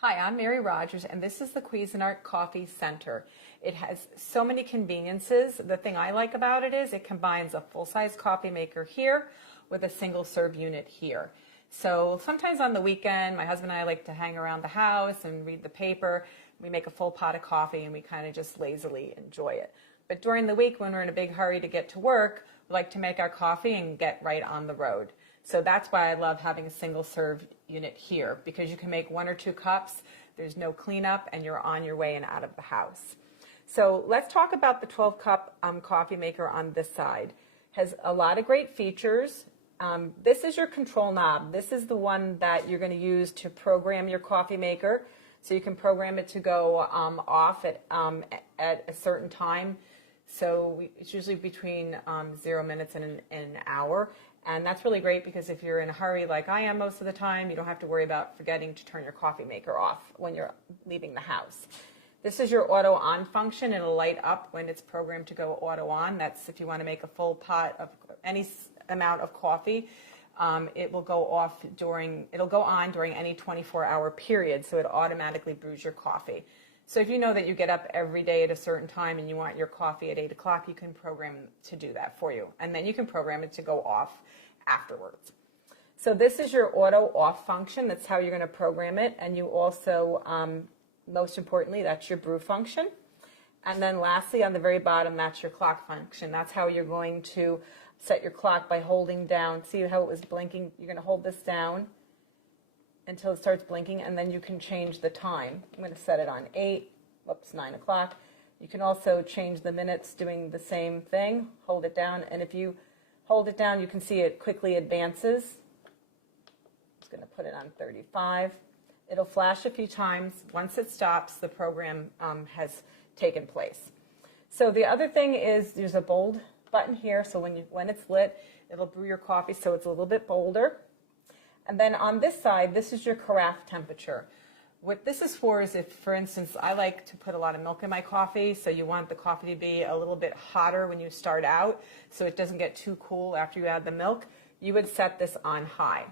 Hi, I'm Mary Rogers, and this is the Cuisinart Coffee Center. It has so many conveniences. The thing I like about it is it combines a full-size coffee maker here with a single-serve unit here. So sometimes on the weekend, my husband and I like to hang around the house and read the paper. We make a full pot of coffee and we kind of just lazily enjoy it. But during the week, when we're in a big hurry to get to work, we like to make our coffee and get right on the road. So that's why I love having a single serve unit here, because you can make 1 or 2 cups, there's no cleanup, and you're on your way and out of the house. So let's talk about the 12-cup coffee maker on this side. Has a lot of great features. This is your control knob. This is the one that you're going to use to program your coffee maker. So you can program it to go off at a certain time. So it's usually between 0 minutes and an hour. And that's really great because if you're in a hurry like I am most of the time, you don't have to worry about forgetting to turn your coffee maker off when you're leaving the house. This is your auto on function. It'll light up when it's programmed to go auto on. That's if you want to make a full pot of any amount of coffee. It will go on during any 24-hour period, so it automatically brews your coffee. So if you know that you get up every day at a certain time and you want your coffee at 8 o'clock, you can program to do that for you. And then you can program it to go off afterwards. So this is your auto off function. That's how you're going to program it. And you also, most importantly, that's your brew function. And then lastly, on the very bottom, that's your clock function. That's how you're going to set your clock by holding down. See how it was blinking? You're going to hold this down until it starts blinking, and then you can change the time. I'm going to set it on 9 o'clock. You can also change the minutes doing the same thing. Hold it down, and if you hold it down, you can see it quickly advances. I'm just going to put it on 35. It'll flash a few times. Once it stops, the program has taken place. So the other thing is there's a bold button here, so when it's lit, it'll brew your coffee so it's a little bit bolder. And then on this side, this is your carafe temperature. What this is for is if, for instance, I like to put a lot of milk in my coffee, so you want the coffee to be a little bit hotter when you start out so it doesn't get too cool after you add the milk, you would set this on high.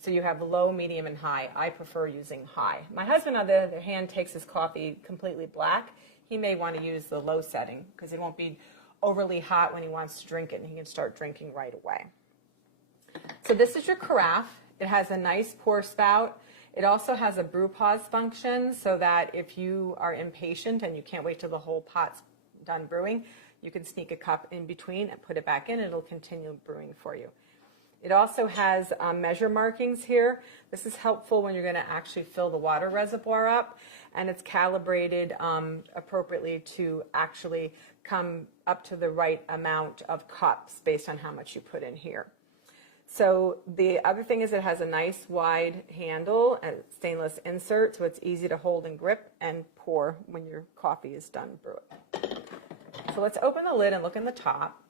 So you have low, medium, and high. I prefer using high. My husband, on the other hand, takes his coffee completely black. He may want to use the low setting because it won't be overly hot when he wants to drink it, and he can start drinking right away. So this is your carafe. It has a nice pour spout. It also has a brew pause function so that if you are impatient and you can't wait till the whole pot's done brewing, you can sneak a cup in between and put it back in and it'll continue brewing for you. It also has measure markings here. This is helpful when you're going to actually fill the water reservoir up, and it's calibrated appropriately to actually come up to the right amount of cups based on how much you put in here. So the other thing is it has a nice wide handle and stainless insert, so it's easy to hold and grip and pour when your coffee is done brewing. So let's open the lid and look in the top.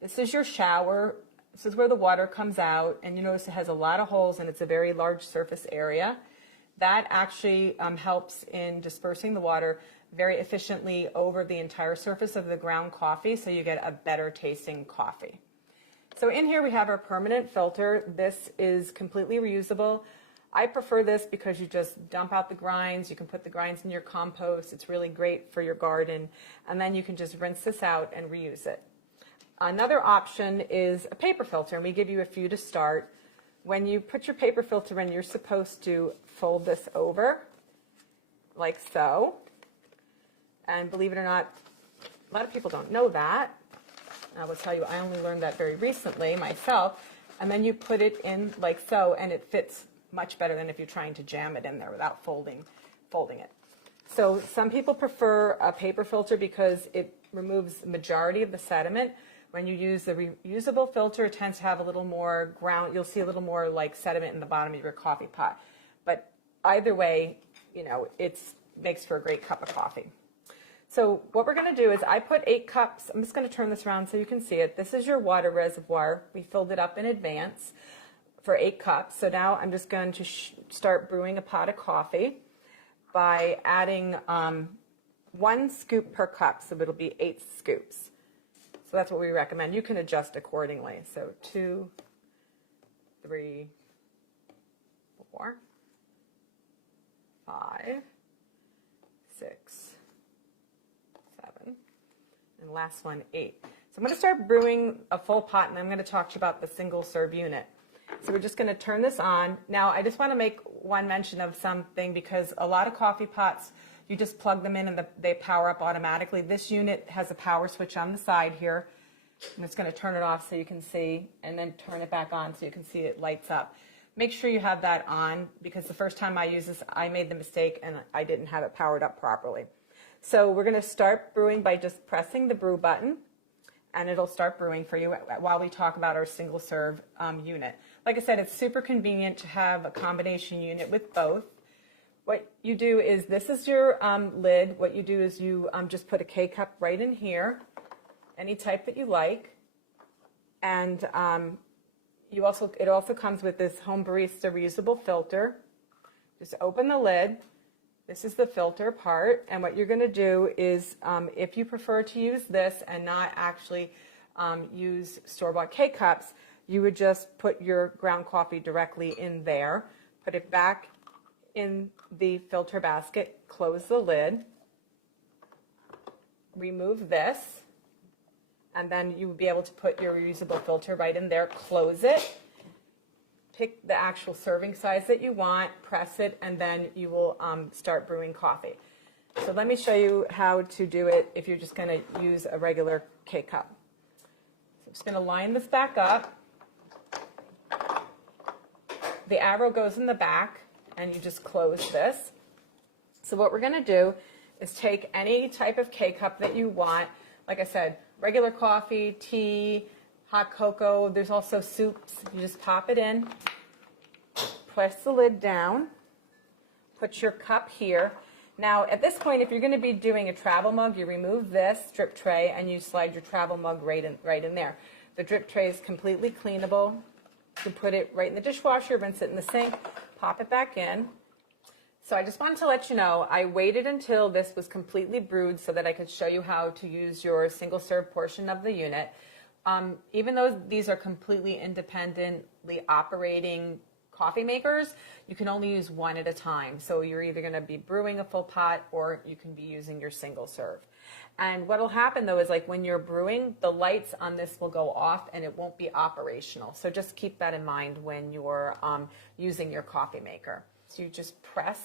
This is your shower. This is where the water comes out, and you notice it has a lot of holes and it's a very large surface area. That actually helps in dispersing the water very efficiently over the entire surface of the ground coffee, so you get a better tasting coffee. So in here we have our permanent filter. This is completely reusable. I prefer this because you just dump out the grinds. You can put the grinds in your compost. It's really great for your garden. And then you can just rinse this out and reuse it. Another option is a paper filter, and we give you a few to start. When you put your paper filter in, you're supposed to fold this over like so. And believe it or not, a lot of people don't know that. I will tell you, I only learned that very recently myself. And then you put it in like so, and it fits much better than if you're trying to jam it in there without folding it. So some people prefer a paper filter because it removes the majority of the sediment. When you use the reusable filter, it tends to have a little more you'll see a little more like sediment in the bottom of your coffee pot. But either way, you know, it makes for a great cup of coffee. So what we're going to do is I put 8 cups. I'm just going to turn this around so you can see it. This is your water reservoir. We filled it up in advance for 8 cups. So now I'm just going to start brewing a pot of coffee by adding 1 scoop per cup. So it'll be 8 scoops. So that's what we recommend. You can adjust accordingly. So 2, 3, 4, 5, 6, 7, and last one, 8. So I'm going to start brewing a full pot, and I'm going to talk to you about the single serve unit. So we're just going to turn this on. Now, I just want to make one mention of something, because a lot of coffee pots, you just plug them in and they power up automatically. This unit has a power switch on the side here. I'm just going to turn it off so you can see, and then turn it back on so you can see it lights up. Make sure you have that on, because the first time I used this, I made the mistake and I didn't have it powered up properly. So we're going to start brewing by just pressing the brew button, and it'll start brewing for you while we talk about our single serve unit. Like I said, it's super convenient to have a combination unit with both. What you do is, this is your lid. What you do is you just put a K-cup right in here, any type that you like, and it also comes with this Home Barista reusable filter. Just open the lid. This is the filter part, and what you're going to do is, if you prefer to use this and not actually use store-bought K-cups, you would just put your ground coffee directly in there, put it back in the filter basket, close the lid, remove this, and then you would be able to put your reusable filter right in there, close it, pick the actual serving size that you want, press it, and then you will start brewing coffee. So let me show you how to do it if you're just going to use a regular K-cup. So I'm just going to line this back up. The arrow goes in the back, and you just close this. So what we're going to do is take any type of K-cup that you want. Like I said, regular coffee, tea, hot cocoa. There's also soups. You just pop it in, press the lid down, put your cup here. Now, at this point, if you're going to be doing a travel mug, you remove this drip tray and you slide your travel mug right in there. The drip tray is completely cleanable. You can put it right in the dishwasher, rinse it in the sink, pop it back in. So I just wanted to let you know, I waited until this was completely brewed so that I could show you how to use your single serve portion of the unit. Even though these are completely independently operating coffee makers, you can only use one at a time. So you're either going to be brewing a full pot, or you can be using your single serve. And what will happen though is, like, when you're brewing, the lights on this will go off and it won't be operational. So just keep that in mind when you're using your coffee maker. So you just press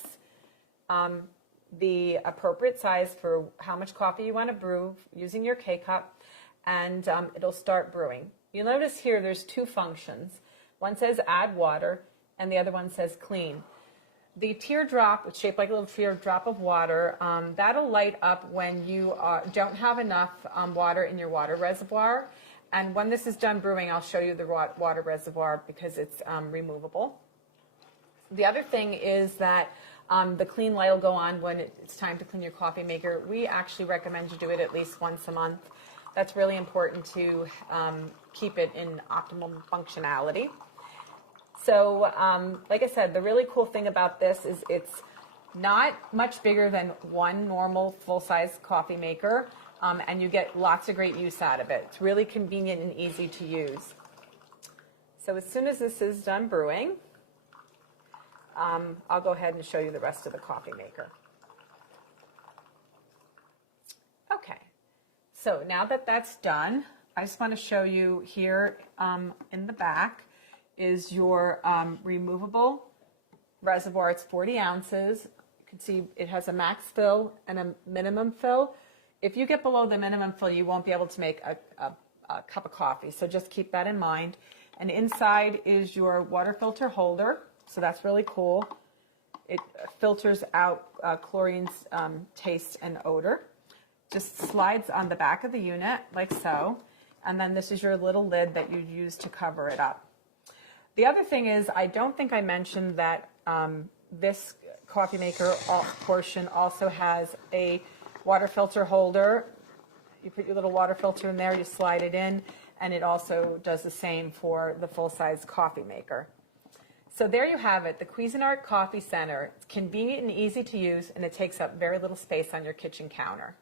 the appropriate size for how much coffee you want to brew using your K-cup, and it'll start brewing. You'll notice here there's two functions. One says add water, and the other one says clean. The teardrop, it's shaped like a little teardrop of water, that'll light up when you don't have enough water in your water reservoir. And when this is done brewing, I'll show you the water reservoir, because it's removable. The other thing is that the clean light will go on when it's time to clean your coffee maker. We actually recommend you do it at least once a month. That's really important to keep it in optimal functionality. So, like I said, the really cool thing about this is it's not much bigger than one normal full-size coffee maker, and you get lots of great use out of it. It's really convenient and easy to use. So as soon as this is done brewing, I'll go ahead and show you the rest of the coffee maker. Okay, so now that that's done, I just want to show you here in the back is your removable reservoir. It's 40 ounces. You can see it has a max fill and a minimum fill. If you get below the minimum fill, you won't be able to make a cup of coffee, so just keep that in mind. And inside is your water filter holder, so that's really cool. It filters out chlorine's taste and odor. Just slides on the back of the unit like so, and then this is your little lid that you use to cover it up. The other thing is, I don't think I mentioned that this coffee maker portion also has a water filter holder. You put your little water filter in there, you slide it in, and it also does the same for the full-size coffee maker. So there you have it, the Cuisinart Coffee Center. It's convenient and easy to use, and it takes up very little space on your kitchen counter.